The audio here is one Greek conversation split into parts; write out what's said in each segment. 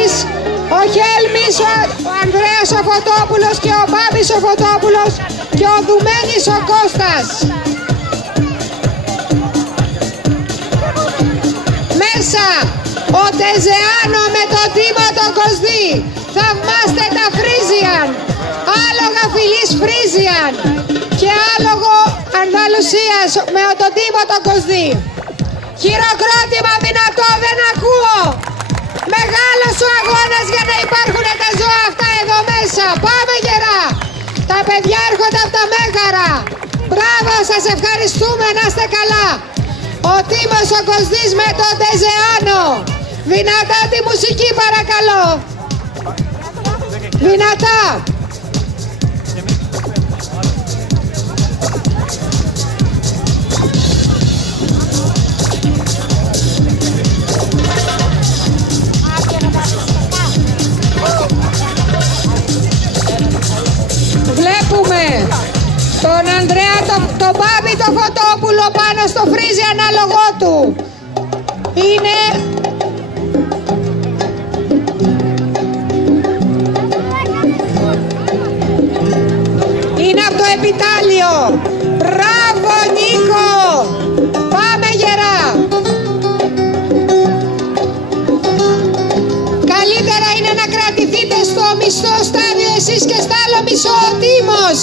Κωστής, ο Χέλμης, ο Ανδρέας ο Φωτόπουλος και ο Μπάμπης ο Φωτόπουλος και ο Δουμένης ο Κώστας. Μέσα ο Τεζεάνο με τον Τίμο τον Κωστή. Θαυμάστε τα Φρίζιαν. Άλογα Φιλής Φρίζιαν και άλογο Ανδαλουσίας με τον Τίμο τον Κωστή. Χειροκρότημα δυνατό, δεν ακούω. Μεγάλος ο αγώνας για να υπάρχουν τα ζώα αυτά εδώ μέσα. Πάμε γερά. Τα παιδιά έρχονται από τα Μέγαρα. Μπράβο, σας ευχαριστούμε, να είστε καλά. Ο Τίμος ο Κωστής με τον Τεζεάνο. Δυνατά τη μουσική παρακαλώ. Δυνατά. Βλέπουμε τον Ανδρέα, τον Μπάμπη, τον Φωτόπουλο πάνω στο φρίζι ανάλογό του. Είναι από το επιτάλιο. Μπράβο Νίκο. Πάμε γερά. Καλύτερα είναι να κρατηθείτε στο μισό στάδιο εσείς και στο άλλο μισό ο Τίμος.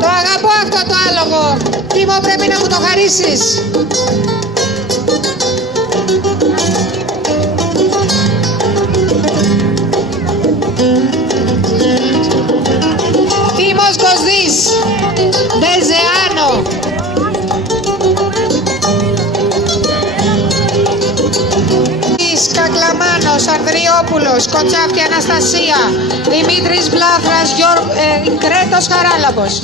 Το αγαπώ αυτό το άλογο. Τίμο, πρέπει να μου το χαρίσεις. Τίμος Κωστής, Τεζεάνο. Κακλαμάνος, Ανδριόπουλος, Κοτσάφτη Αναστασία, Δημήτρης Βλάφρας, Κρέτος Χαράλαμπος.